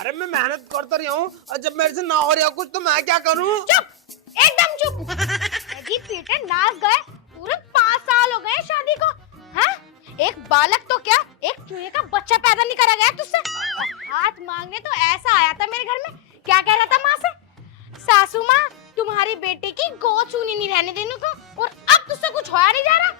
अरे मैं मेहनत करता रही हूँ और जब मेरे से ना हो रहा कुछ तो मैं क्या करूँ? चुप, एकदम चुप। जी पीटे नाच गए, पूरे 5 साल हो गए शादी को। हाँ? एक बालक तो क्या, एक चूहे का बच्चा पैदा नहीं करा गया तुझसे। हाथ मांगने तो ऐसा आया था मेरे घर में, क्या कह रहा था माँ से? सासू माँ, तुम्हारी बेटी की गो चूनी नहीं रहने देने को, और अब तुझसे कुछ होया नहीं जा रहा।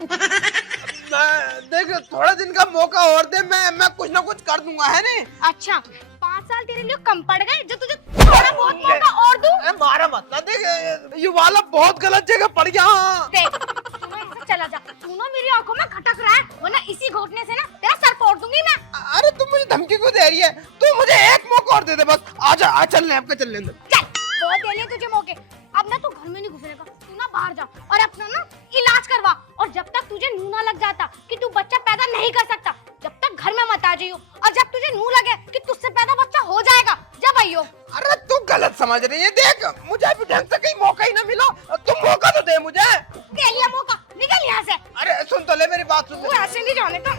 देख थोड़ा दिन का मौका और दे, मैं कुछ ना कुछ कर दूंगा, है नहीं? अच्छा, 5 साल तेरे लिए कम पड़ गए जो तुझे थोड़ा बहुत मौका और दूं? मारा मतलब देख ये वाला बहुत गलत जगह पड़ गया। देख, सुनो यहाँ से चला जा। सुनो मेरी आंखों में खटक रहा है, वरना इसी घोटने से ना तेरा सर फोड़ दूंगी मैं। अरे तुम मुझे धमकी क्यों दे रही है? तू मुझे एक मौका और दे दे बस। आजा आज चल ले, आपका चल ले अंदर। चल, बहुत दे लिए तुझे मौके। अब ना तू घर में नहीं घुसेगा, तू ना बाहर जा और अपना ना इलाज करवा। और जब तक तुझे नू ना लग जाता कि तू बच्चा पैदा नहीं कर सकता, जब तक घर में मत आ जाइयो। और जब तुझे नू लगे कि तुझसे पैदा बच्चा हो जाएगा, जब आइयो। अरे तू गलत समझ रही है। देख मुझे अभी ढंग से कहीं मौका ही ना मिला, तुम मौका तो दे मुझे। दे लिया मौका, निकल यहाँ से। अरे सुन तो ले मेरी बात, सुन तू ऐसे नहीं जाने का,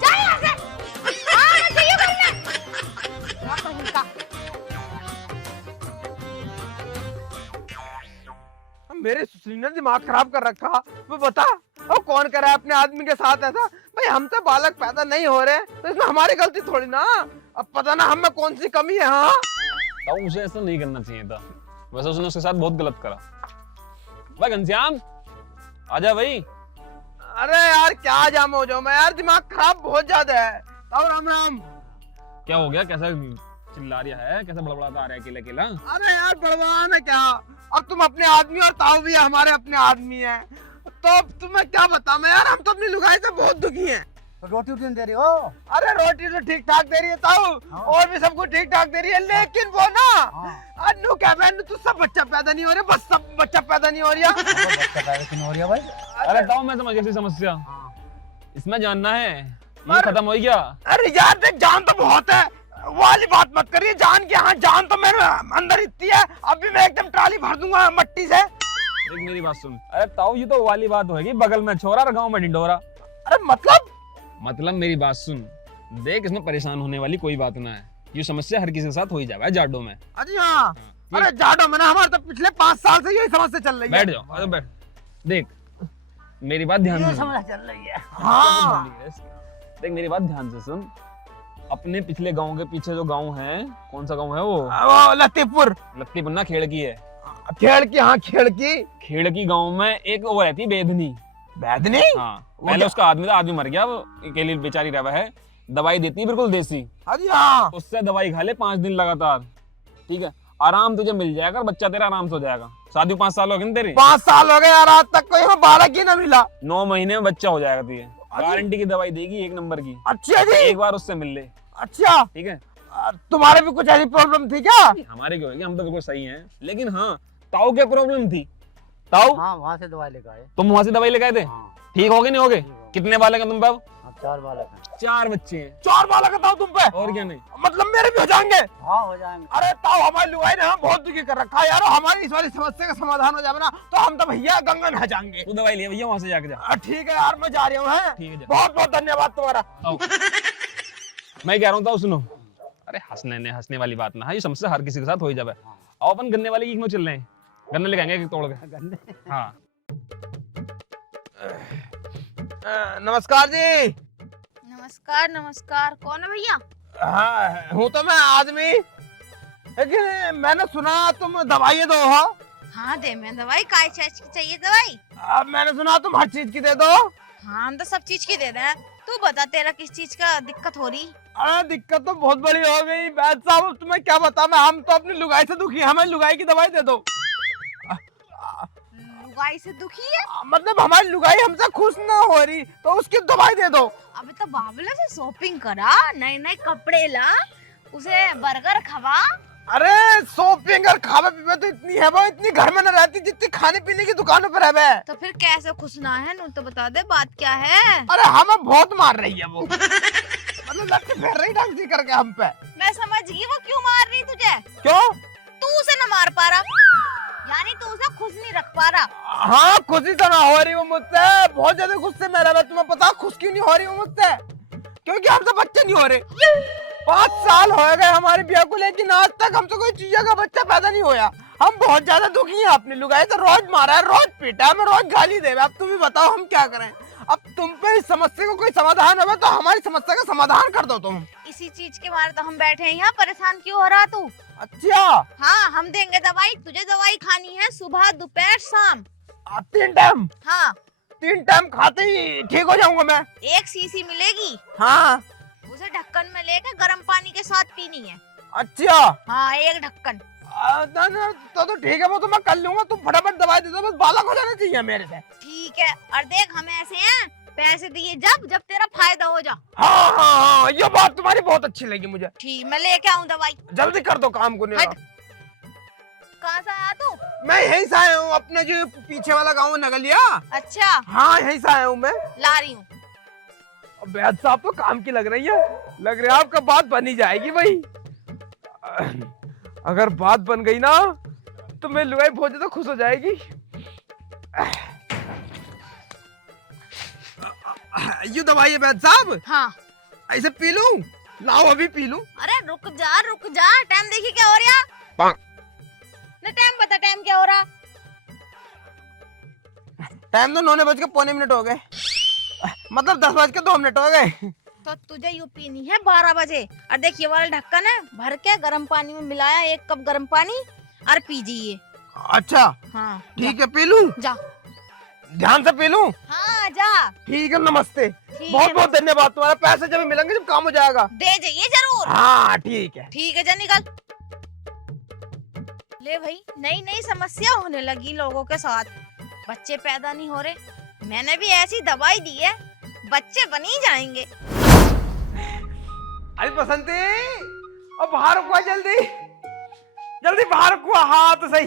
जा यहाँ से। हाँ, मत जाइयो घर में। क्या कहीं का? मेरे सुशील ने दिमाग खराब कर रखा। वो बता वो कौन कर रहा है अपने आदमी के साथ ऐसा? भाई हमसे बालक पैदा नहीं हो रहे तो इसमें हमारी गलती थोड़ी ना। अब पता ना हमें कौन सी कमी है। हाँ तो उसे ऐसा नहीं करना चाहिए था, वैसे उसने उसके साथ बहुत गलत करा। भाई घनश्याम आजा भाई। अरे यार क्या जाम हो जाओ मैं यार, दिमाग खराब बहुत ज्यादा है। और राम राम। क्या हो गया, कैसा चिल्ला रहा है, कैसा बड़बड़ाता आ रहा है अकेला अकेला? अरे यार बड़वान है क्या? अब तुम अपने आदमी और ताऊ भी हमारे अपने आदमी हैं, तो अब तुम्हें क्या बता मैं यार, हम तो अपनी लुगाई से बहुत दुखी हैं। रोटी उटी दे रही हो? अरे रोटी तो ठीक ठाक दे रही है ताऊ, और भी सब कुछ ठीक ठाक दे रही है, लेकिन वो ना अन्नू क्या बहन तू सब बच्चा पैदा नहीं हो रहा, बस सब बच्चा पैदा नहीं हो रहा। बच्चा पैदा क्यों नहीं हो रही है भाई? अरे ताऊ मैं समझ गया समस्या, इसमें जानना है ये खत्म हो गया। अरे यार देख जान तो बहुत है, वो वाली बात मत करिए जान की। हाँ जान तो मेरे अंदर इतनी है, अभी मैं एकदम ट्राली भर दूंगा मट्टी से। देख मेरी बात सुन। अरे ताऊ ये तो वाली बात होगी, बगल में छोरा और गाँव में ढिंडोरा। अरे मतलब मेरी बात सुन, देख इसमें परेशान होने वाली कोई बात ना है, ये समस्या हर किसी के साथ हो ही जाएगा जाडो में। अजी हाँ। अरे जाडो में ना हमारे तो पिछले 5 साल से यही समस्या चल रही है। बैठ जाओ, अरे बैठ। देख मेरी बात ध्यान से समस्या चल रही है। हाँ देख मेरी बात ध्यान से सुन। अपने पिछले गांव के पीछे जो गांव है, कौन सा गांव है वो लतीपुर। लत्तीपुर ना, खेड़की है। खेड़की, हाँ खेड़की। खेड़की गांव में एक वो रहती बेदनी। बैदनी? हाँ पहले उसका आदमी था, आदमी मर गया, वो अकेली बेचारी रहा है। दवाई देती है बिल्कुल देसी। अजी हाँ। उससे दवाई खा ले 5 दिन लगातार, ठीक है, आराम तुझे मिल जाएगा, बच्चा तेरा आराम से हो जाएगा। शादी 5 साल हो गए ना तेरे? 5 साल हो गए यार, आज तक कोई हमें बालक ही ना मिला। 9 महीने में बच्चा हो जाएगा तुझे, गारंटी की दवाई देगी 1 नंबर की। अच्छा जी। एक बार उससे मिल ले। अच्छा ठीक है। तुम्हारे भी कुछ ऐसी प्रॉब्लम थी क्या? हमारे क्यों होगी, हम तो बिल्कुल सही हैं, लेकिन हाँ ताऊ क्या प्रॉब्लम थी? ताऊ हाँ वहाँ से दवाई लेकर आए। तुम वहां से दवाई लेके आए थे? हाँ। ठीक हो गए नहीं हो गए? कितने बालक हैं तुम पे अब? 4 बालक हैं। 4 बच्चे हैं। 4 बालक बताओ तुम पे? और क्या नहीं? मतलब मेरे भी हो जाएंगे? हाँ हो जाएंगे। अरे ताऊ हमारी लुगाई ने हम बहुत दुखी कर रखा है यार, हमारी इस वाली समस्या का समाधान हो जाए ना तो हम तो भैया गंगा नहा जाएंगे। तू दवाई ले भैया वहां से जाके जा। ठीक है यार मैं जा रही हूँ। ठीक है जा। बहुत बहुत धन्यवाद तुम्हारा। मैं कह रहा हूँ ताऊ सुनो, अरे हंसने वाली बात ना है, ये समस्या हर किसी के साथ हो ही जाए। आओ अपन गन्ने वाले की क्यों चल रहे हैं, गन्ने लेके आएंगे तोड़ के। हाँ नमस्कार जी। नमस्कार नमस्कार, कौन है भैया? हाँ हूँ तो मैं आदमी, लेकिन मैंने सुना तुम दवाई दो हो। हाँ दे, मैं दवाई काय चीज की चाहिए दवाई? अब मैंने सुना तुम हर चीज की दे दो। हाँ हम तो सब चीज की दे दें। तू बता तेरा किस चीज का दिक्कत हो रही? अरे दिक्कत तो बहुत बड़ी हो गई वैद साहब, तुम्हें क्या बता मैं, हम तो अपनी लुगाई से दुखी, हमें लुगाई की दवाई दे दो। लुगाई से दुखी है? मतलब हमारी लुगाई हमसे खुश ना हो रही तो उसकी दवाई दे दो। अबे तो बाबला से शॉपिंग करा, नए नए कपड़े ला, उसे बर्गर खवा। अरे शॉपिंग और खावे पीवे तो इतनी है वो, इतनी घर में न रहती जितनी खाने पीने की दुकानों पर है। तो फिर कैसे खुश ना है? नू तो बता दे बात क्या है। अरे हमें बहुत मार रही है वो। मतलब लड़की फेर रही ढंग से करके हम पे। मैं समझ गई वो क्यों मार रही तुझे। क्यों? तू उसे न मार पा रहा, यानी तू उसे खुश नहीं रख पा रहा। हाँ खुशी तो ना हो रही वो मुझसे, बहुत ज्यादा गुस्से में रह रहा। तुम्हें पता खुश क्यों नहीं हो रही वो मुझसे? क्योंकि हमसे बच्चे नहीं हो रहे। 5 साल हो गए हमारे ब्याह को, लेकिन आज तक हमसे कोई चीज़ का बच्चा पैदा नहीं होया। हम बहुत ज्यादा दुखी हैं। अपनी लुगाई तो रोज मारा है, रोज पीटा है, मैं रोज गाली दे रहा है। अब तुम ही बताओ हम क्या करें। अब तुम पे इस समस्या को कोई समाधान होगा तो हमारी समस्या का समाधान कर दो तुम। इसी चीज के मारे तो हम बैठे हैं यहाँ। परेशान क्यों हो रहा तू? अच्छा, हाँ, हम देंगे दवाई। तुझे दवाई खानी है सुबह, दोपहर, शाम। 3 टाइम? हाँ, 3 टाइम खाते ही ठीक हो जाऊंगा मैं। 1 शीशी मिलेगी, हाँ। उसे ढक्कन में लेकर गर्म पानी के साथ पीनी है। अच्छा, हाँ, 1 ढक्कन। ना, तो ठीक है, वो तो मैं कर लूंगा। तुम फटाफट दवाई दे दो, बस बालक हो जाना चाहिए मेरे से। ठीक है। और देख, हम ऐसे हैं, पैसे दिए जब जब तेरा फायदा हो जा। हाँ हाँ हाँ, ये बात तुम्हारी बहुत अच्छी लगी मुझे। ठीक, मैं लेके आऊँ दवाई। जल्दी कर दो काम को। नहीं, कहाँ से आया तू? मैं यहीं से आया हूँ, अपने जो पीछे वाला गाँव नगलिया। अच्छा, हाँ, यहीं से आया हूँ मैं। ला रही हूँ। बेहद साहब तो काम की लग रही है। लग रहा है आपका बात बनी जाएगी भाई। अगर बात बन गई ना तो मैं लुगाई बहुत ज्यादा खुश हो जाएगी। ये दवाई है बेहद साहब। हाँ, ऐसे पी लूं? लाओ अभी पी लूं। अरे रुक जा रुक जा। टाइम देखिए क्या हो रहा। ना टाइम बता, टाइम क्या हो रहा। टाइम तो 9:09 हो गए, मतलब 10:02 हो गए। तो तुझे यू पीनी है 12 बजे। और देख, ये वाला ढक्कन है, भर के गर्म पानी में मिलाया 1 कप गर्म पानी, और पीजिए। अच्छा हाँ, ठीक है, पी लूं? जा। ध्यान से पी लूं? हाँ, जा। ठीक है, नमस्ते। ठीक बहुत है, बहुत धन्यवाद। तुम्हारा पैसे जब मिलेंगे जब काम हो जाएगा। दे जाइए जरूर। हाँ ठीक है। ठीक है, जा निकल। ले भाई, नई नई समस्या होने लगी लोगों के साथ। बच्चे पैदा नहीं हो रहे, मैंने भी ऐसी दवाई दी है, बच्चे बन ही जाएंगे। अरे बसंती, अब बाहर रुको, जल्दी जल्दी बाहर रुको। हाँ तो सही,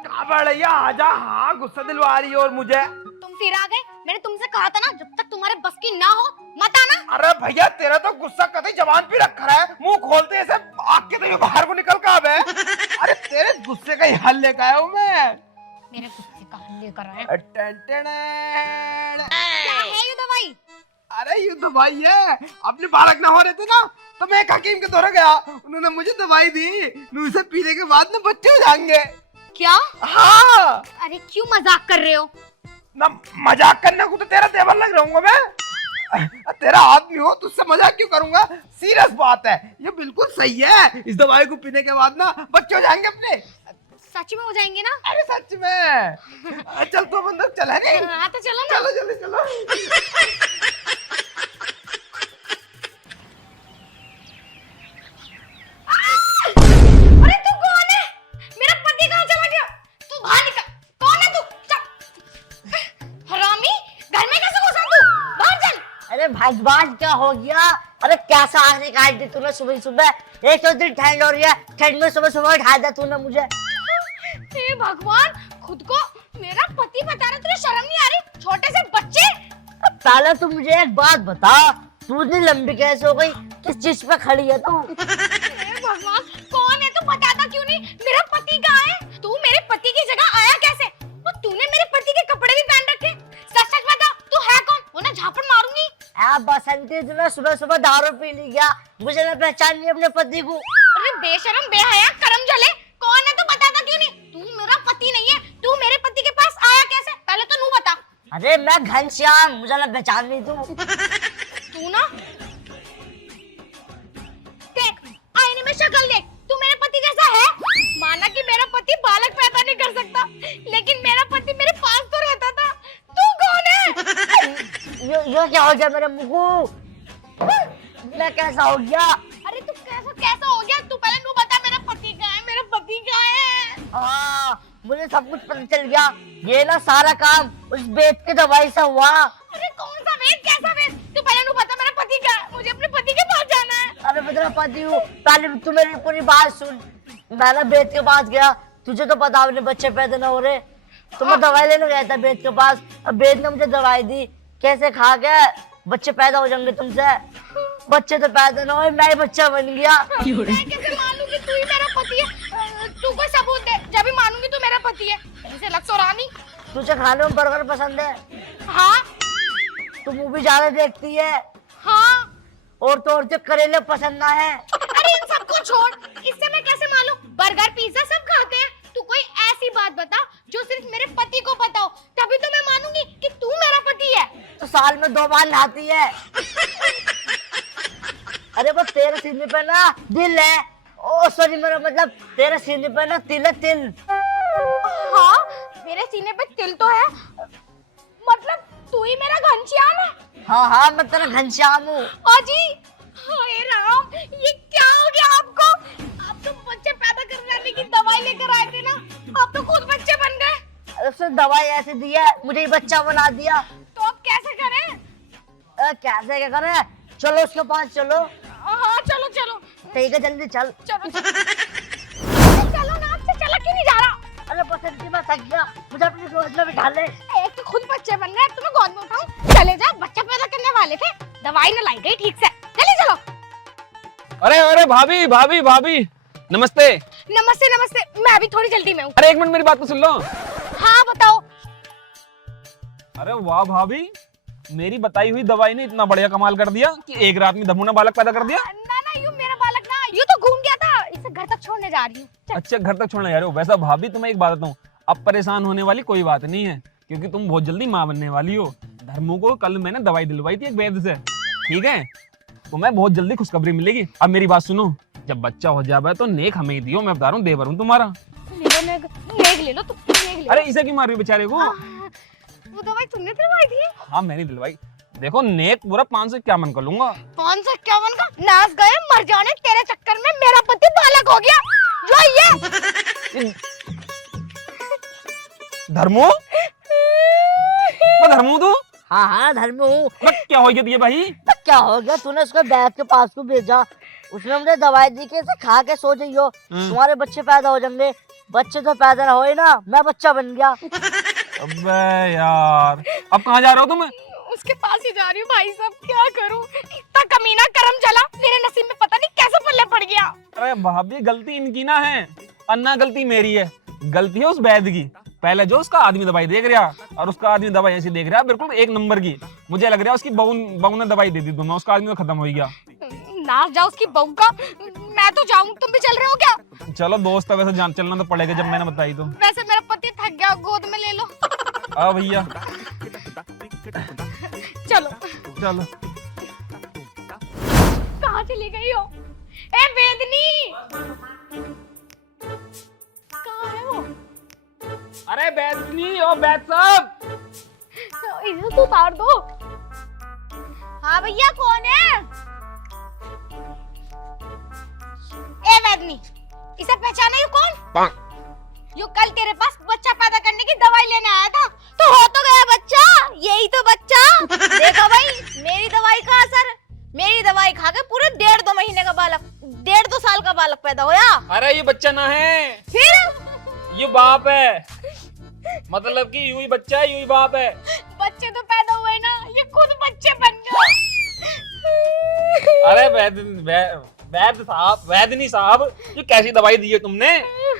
कहाँ बढ़ रही है? आजा। हाँ, गुस्सा दिलवा रही है और मुझे। तुम फिर आ गए। मैंने तुमसे कहा था ना, जब तक तुम्हारे बस की ना हो मत आना। अरे भैया, तेरा तो गुस्सा कतई जबान पे रखा है, मुंह खोलते ऐसे आग के तो बाहर को निकल का है। अरे तेरे गुस्से का ही हल लेकर आया हूँ मैं। मेरे गुस्से का हल लेकर आए। क्या है ये दवाई? अरे ये दवाई है। अपने बालक ना हो रहे थे ना, तो मैं एक हकीम के दौरे गया, उन्होंने मुझे दवाई दी। उसे पीने के बाद ना बच्चे हो जाएंगे। क्या? हाँ। अरे क्यों मजाक कर रहे हो? ना मजाक करने को तो तेरा देवर लग रहूंगा मैं। तेरा आदमी हो, तुझसे मजाक क्यों करूंगा? सीरियस बात है, ये बिल्कुल सही है। इस दवाई को पीने के बाद ना बच्चे हो जाएंगे अपने। सच में हो जाएंगे ना? अरे सच में। चल तो बंदर, चल है नहीं? हाँ तो चलो ना। चलो जल्दी चलो। अरे तू कौन है? मेरा पति कहाँ चला गया? तू बाहर निकल। कौन है तू? चल। हरामी, घर में कैसे घुसा तू? बाहर चल। अरे भगवान, क्या हो गया? अरे कैसा आग निकाल दी तूने सुबह सुबह। एक तो दिन ठंड हो रही है, ठंड में सुबह सुबह उठा दिया तूने मुझे। हे भगवान, खुद को मेरा पति बता रहा, तुझे शर्म नहीं आ रही? छोटे से बच्चे। अब पहले तू मुझे एक बात बता, तू इतनी लंबी कैसे हो गई? किस चीज पे खड़ी है तू? हे भगवान, कौन है तू? बताता क्यों नहीं? मेरा पति कहाँ है? तू मेरे पति की जगह आया कैसे? और तूने मेरे पति के कपड़े भी पहन रखे। सच सच बता, तू है कौन? वरना झापड़ मारूंगी। बसंती, तूने सुबह सुबह दारू पी ली क्या? मुझे ना पहचान नहीं अपने पति को। अरे बेशरम, बेहया, करम जले, कौन है तू? बताता क्यों नहीं? तू मेरा पति नहीं है। तू मेरे पति के पास आया कैसे? पहले तो नू बता। अरे मैं घनश्याम, मुझे ना पहचान नहीं तू। तू ना देख, आईने में शक्ल देख, तू मेरे पति जैसा है? माना कि मेरा पति बालक पैदा नहीं कर सकता, लेकिन मेरा पति मेरे पास तो रहता था। तू कौन है? यो क्या हो गया मेरे मुंह को? मैं कैसा हो गया? अरे तू कैसा हो गया? तू पहले नू बता, मेरा पति कहाँ है? मेरा पति कहाँ है? हाँ, मुझे सब कुछ पता चल गया। ये ना सारा काम उस बेद की दवाई से हुआ। अरे कौन सा वेद? कैसा वेद? तू पहले नू बता, मेरा पति कहाँ है? मुझे अपने पति के पास जाना है। अरे मैं तेरा पति हूँ, पहले तू मेरी पूरी बात सुन। मैं ना बेद के पास गया, तुझे तो पता अपने बच्चे पैदा न हो रहे, तो मैं दवाई लेने गया था बेद के पास। अब बेद ने मुझे दवाई दी, कैसे खा के बच्चे पैदा हो जाएंगे तुमसे। बच्चे तो पैदा न हुए, मैं ही बच्चा बन गया। मैं कैसे मानूं कि तू ही मेरा पति है? तू कोई सबूत दे, जब भी मानूंगी तू मेरा पति है। जैसे लक्ष्य रानी। तुझे खाने में बर्गर पसंद है? हाँ। तू मूवी ज्यादा देखती है? हाँ। और तो और जो करेले पसंद ना है। अरे इन सबको छोड़, इससे मैं कैसे मालूम? बर्गर पिज्जा सब खाते हैं। तू कोई ऐसी बात बता जो सिर्फ मेरे पति को पता हो, तभी तो मैं मानूंगी कि तू मेरा पति है। तो साल में 2 बार नहाती है। अरे वो तेरे सीने पे ना दिल है। ओ सॉरी, मेरा मतलब तेरे सीने पे ना तिल है, तिल। हाँ, मेरे सीने पे तिल तो है, मतलब तू ही मेरा घनश्याम है। हाँ हाँ, मैं तेरा घनश्याम हूँ। अजी, हाय राम, ये क्या हो गया आपको? आप तो बच्चे पैदा करने की दवाई लेकर आए थे ना, आप तो खुद बच्चे बन गए। अरे उसने दवाई ऐसे दी है, मुझे ही बच्चा बना दिया। तो अब कैसे करें? कैसे क्या करे? चलो उसके पास चलो। हाँ चलो चलो ठीक है, जल्दी चल। चलो चलो चलो ना, आपसे चला क्यों नहीं जा रहा? अरे पसंद की मैं थक गया, मुझे अपनी गोद में बिठा ले। एक तो खुद बच्चे बन गए, तुम्हें गोद में उठाऊं? चले जा, बच्चा पैदा करने वाले थे, दवाई न लाई गई ठीक से। चले चलो। अरे अरे भाभी भाभी भाभी, नमस्ते। नमस्ते नमस्ते, मैं अभी थोड़ी जल्दी में हूँ। अरे 1 मिनट मेरी बात तो सुन लो। हाँ बताओ। अरे वाह भाभी, मेरी बताई हुई दवाई ने इतना बढ़िया कमाल कर दिया कि एक रात में धमूना बालक पैदा कर दिया। ना ना, यूं मेरा बालक ना, यूं तो घूम गया था, इसे घर तक छोड़ने जा रही हूँ। अच्छा, घर तक छोड़ने जा रहे हो? वैसा भाभी तुम्हें एक बात बताऊं, अब परेशान होने वाली कोई बात नहीं है, क्योंकि तुम बहुत जल्दी माँ बनने वाली हो। धर्मू को कल मैंने दवाई दिलवाई थी एक वैद्य से, ठीक है? तुम्हें बहुत जल्दी खुशखबरी मिलेगी। अब मेरी बात सुनो, जब बच्चा हो जाए तो नेक हमें ही दियो, मैं बता रहा हूँ देवर हूँ तुम्हारा। ले लो नेग ले लो, तुम नेग ले लो। अरे इसे क्यों मार रही हो बेचारे को? वो दवाई तुमने दिलवाई थी? हाँ मैंने दिलवाई। देखो नेक पूरा 551 कर लूंगा। 551 का? नाच गए मर जाने, तेरे चक्कर में मेरा पति बालक हो गया। जो ये धर्मू, वो धर्मू तू? हाँ हाँ, धर्म हूँ। क्या हो गया भाई? क्या हो गया? तूने उसको बैग के पास को भेजा, उसने मुझे दवाई दी कि इसे खा के सो जाइयो, तुम्हारे बच्चे पैदा हो जाएंगे। बच्चे तो पैदा ना होए ना, मैं बच्चा बन गया। अबे यार, अब कहाँ जा रहे हो तुम? उसके पास ही जा रही हूँ भाई साहब, क्या करूँ? इतना कमीना करम चला, मेरे नसीब में पता नहीं कैसे पल्ले पड़ गया। अरे भाभी, गलती इनकी ना है, अन्ना गलती मेरी है। गलती है उस वैद्य की। पहले जो उसका आदमी दवाई देख रहा, और उसका आदमी दवाई ऐसी देख रहा, बिल्कुल 1 नंबर की। मुझे लग रहा है उसकी बहू ने दवाई दे दी तुम्हें, उसका आदमी तो खत्म हो गया। नाच जाओ उसकी बहू का, मैं तो जाऊँ, तुम भी चल रहे हो क्या? चलो दोस्त है, वैसे जान चलना तो पड़ेगा जब मैंने बताई तो। वैसे मेरा पति थक गया, गोद में ले लो। हाँ भैया, चलो। चलो। कहाँ चली गई हो? ए वेदनी, कहाँ है वो? अरे बैदनी, ओ बैद साहब, इसे तो उतार दो। हाँ भैया, कौन है? ए वेदनी, इसे पहचाने हो कौन? यो कल तेरे पास बच्चा पैदा करने की दवाई लेने आया था, तो हो तो गया बच्चा, यही तो बच्चा। देखो भाई, मेरी दवाई का असर, मेरी दवाई खा के पूरे 1.5-2 महीने का बालक, 1.5-2 साल का बालक पैदा होया। अरे ये बच्चा ना है, फिर ये बाप है। मतलब कि यूं ही बच्चा है, यूं ही बाप है। बच्चे तो पैदा हुए ना, ये खुद बच्चे बन गए। अरे वैदनी साहब, ये कैसी दवाई दी है तुमने?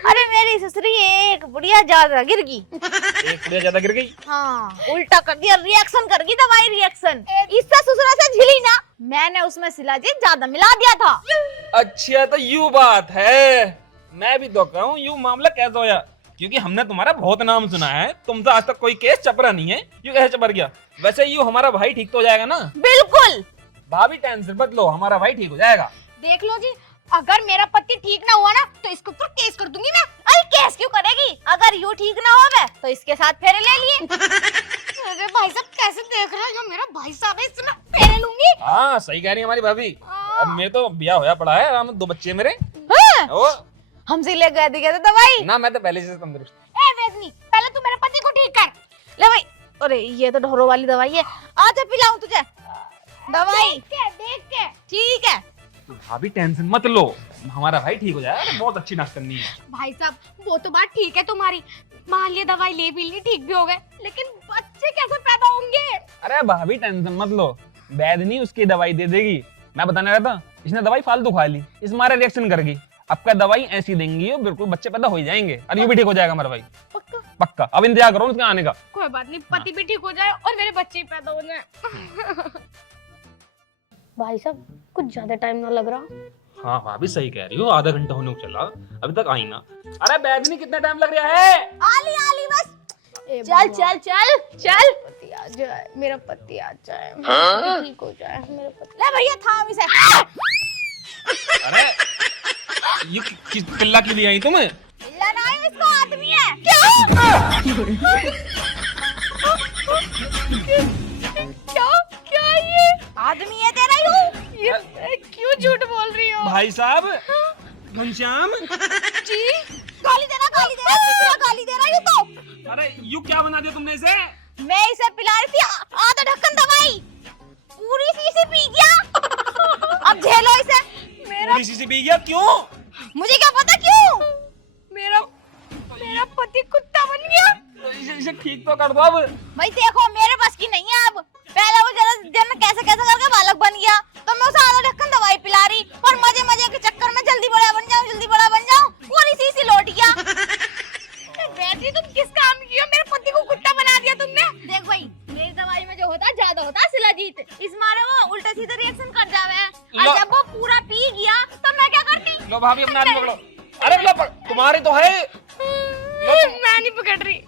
अरे मेरी ससुरी एक बुढ़िया ज्यादा गिर गई। एक बुढ़िया ज्यादा गिर गई? हाँ, उल्टा कर दिया, रिएक्शन कर गई दवाई, रिएक्शन। इससे ससुरा से झिली ना, मैंने उसमें शिलाजीत ज्यादा मिला दिया था। अच्छा, तो यूं बात है। मैं भी तो कहूँ यूं मामला कैसे होया, क्योंकि हमने तुम्हारा बहुत नाम सुना है, तुमसे आज तक कोई केस चपरा नहीं है। यूं कैसे चपर गया? वैसे यूं हमारा भाई ठीक तो हो जाएगा ना? बिल्कुल। भाभी टेंशन मत लो, हमारा भाई ठीक हो जाएगा। देख लो जी, अगर मेरा पति ठीक ना हुआ ना, तो इसके ऊपर केस कर दूंगी मैं। अरे केस क्यों करेगी? अगर यू ठीक ना हो मैं, तो इसके साथ फेरे ले लिए। अरे भाई साहब, कैसे देख रहे हो? मेरा भाई साहब है, इसमें फेरे लूंगी। हाँ सही कह रही है हमारी भाभी। अब मेरे तो ब्याह होया पड़ा है, आराम 2 बच्चे मेरे। हाँ? ओ हमसे ले गए थे दवाई ना, मैं तो पहले से तंदुरुस्त। ए वेदनी, पहले तू मेरे पति को ठीक कर ले भाई। अरे ये तो ढोरो वाली दवाई है, आजा पिलाऊं तुझे दवाई। देख के ठीक है। भाभी टेंशन मत लो, हमारा भाई ठीक हो जाएगा। बहुत अच्छी नाश करनी है भाई साहब, वो तो बात ठीक है तुम्हारी, मान लिया दवाई ले भी ली, ठीक भी हो गए, लेकिन बच्चे कैसे पैदा होंगे? अरे भाभी टेंशन मत लो, वैदनी उसकी दवाई दे देगी। मैं बताने रहा था, इसने दवाई फालतू खा ली, इस मारे रिएक्शन कर गई। आपका दवाई ऐसी देंगी, बिल्कुल बच्चे पैदा हो जाएंगे, और ये भी ठीक हो जाएगा हमारा भाई, पक्का? पक्का। अब इंतजार करो उसके आने का। कोई बात नहीं, पति भी ठीक हो जाए और मेरे बच्चे ही पैदा हो जाए। भाई साहब कुछ ज्यादा टाइम ना लग रहा। हाँ भाभी सही कह रही हो, आधा घंटा होने को चला, अभी तक आई ना। अरे बैदनी कितना टाइम लग रहा है? आली आली बस। चल चल चल चल, पति आ जाए, मेरा पति आ जाए, ठीक हो जाए मेरा पति। ले भैया थाम इसे। अरे ये किल्ला क्यों ले आई तुम? लड़ाई इसको आदमी है क्या? क्या क्या ये आदमी है तेरा? ये क्यों झूठ बोल रही हो? भाई साहब घनश्याम जी गाली दे रहा ये तो। अरे यू क्या बना दिया तुमने इसे? मैं इसे पिला रही थी आधा ढक्कन दवाई, पूरी शीशी पी गया। अब झेलो इसे। पूरी शीशी पी गया? क्यों? मुझे क्या पता क्यों। मेरा पति कुत्ता बन गया। तो इसे ठीक तो कर दो अब। भाई देखो मेरे बस की नहीं है अब। पहले वो जरा दिन में कैसे कैसे करके बालक बन गया, तो मैं उसे आधा ढक्कन दवाई पिला रही, और मजे के चक्कर में जल्दी बड़ा बन जाऊं पूरी शीशी लौट गया। वैसे तुम किस काम की हो? मेरे पति को कुत्ता बना दिया तुमने। देख भाई मेरी दवाई में जो होता ज्यादा होता शिलाजीत, इस मारे वो उल्टा सीधा रिएक्शन कर जावे, और जब वो पूरा पी गया तब मैं क्या करती? लो भाभी अपना हाथ पकड़ो। अरे लो तुम्हारी तो है। मैं नहीं पकड़ रही,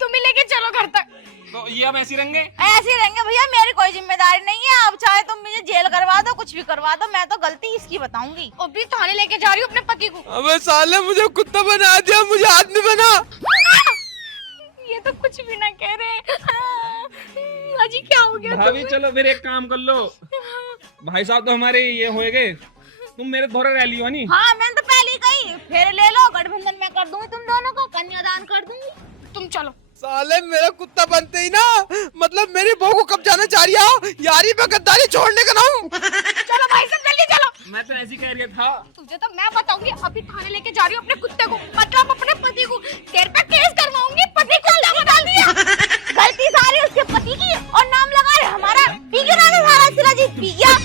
तुम ही लेके चलो घर तक। तो ये हम ऐसे रहेंगे? ऐसे ही रहेंगे भैया, मेरी कोई जिम्मेदारी नहीं है। अब चाहे तुम मुझे जेल करवा दो, कुछ भी करवा दो, मैं तो गलती इसकी बताऊंगी। अभी थाने लेके जा रही हूँ अपने पति को। अबे साले मुझे कुत्ता बना दिया, मुझे आदमी बना। ये तो कुछ भी ना कह रहे। अजी क्या हो गया? भाभी चलो फिर एक काम कर लो, भाई साहब तो हमारे ये होएगे, तुम मेरे थोड़ा रह लियो नहीं? हाँ मैंने तो पहले ही कही, फिर ले लो, गठबंधन मैं कर दूंगी तुम दोनों को, कन्यादान कर दूंगी। तुम चलो। साले मेरा कुत्ता बनते ही ना, मतलब मेरी बहू को कब जाना चाह रही हो? यारी पे गद्दारी छोड़ने का ना हूँ। चलो भाई सब जल्दी चलो। मैं तो ऐसी कह रही था। तुझे तो मैं बताऊंगी, अभी थाने लेके जा रही हूँ अपने कुत्ते को, मतलब अपने पति को। तेरे पे केस करवाऊंगी, पति को क्या बता दिया। गलती सारी उसके पति की, और नाम लगा रहे हमारा। पी गया ना सारा शिलाजीत, पी गया।